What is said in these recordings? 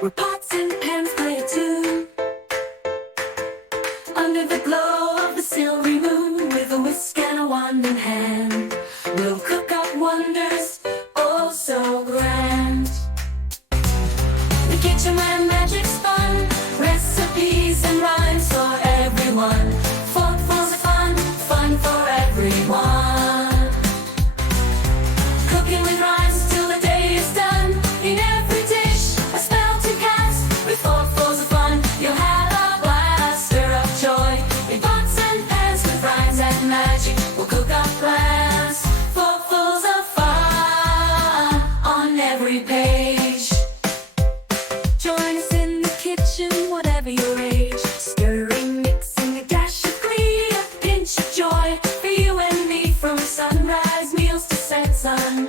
where pots and pans play a tune. Under the glow of the silvery moon, with a whisk and a wand in hand, we'll cook up wonders, oh so grand. The kitchen where magic's fun, recipes and rhymes for everyone. Forkfuls of fun, fun for everyone. Cooking with rhymes till the day is done. In every dish, a spell to cast. With forkfuls of fun, you'll have a blast. Stir up joy in pots and pans with rhymes and magic. We'll cook up plans. Forkfuls of fun on every page. Join us in the kitchen, whatever your age. Stirring, mixing, a dash of glee, a pinch of joy for you and me. From sunrise meals to set sun,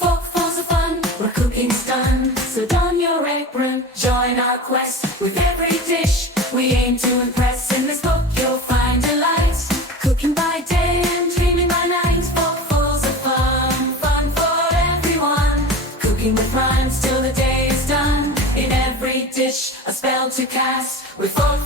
forkfuls of fun, where cooking's done. So don your apron, join our quest. With every dish, we aim to impress. In this book you'll find delight, cooking by day and dreaming by night. Forkfuls of fun, fun for everyone. Cooking with rhymes till the day is done. In every dish, a spell to cast. With forkfuls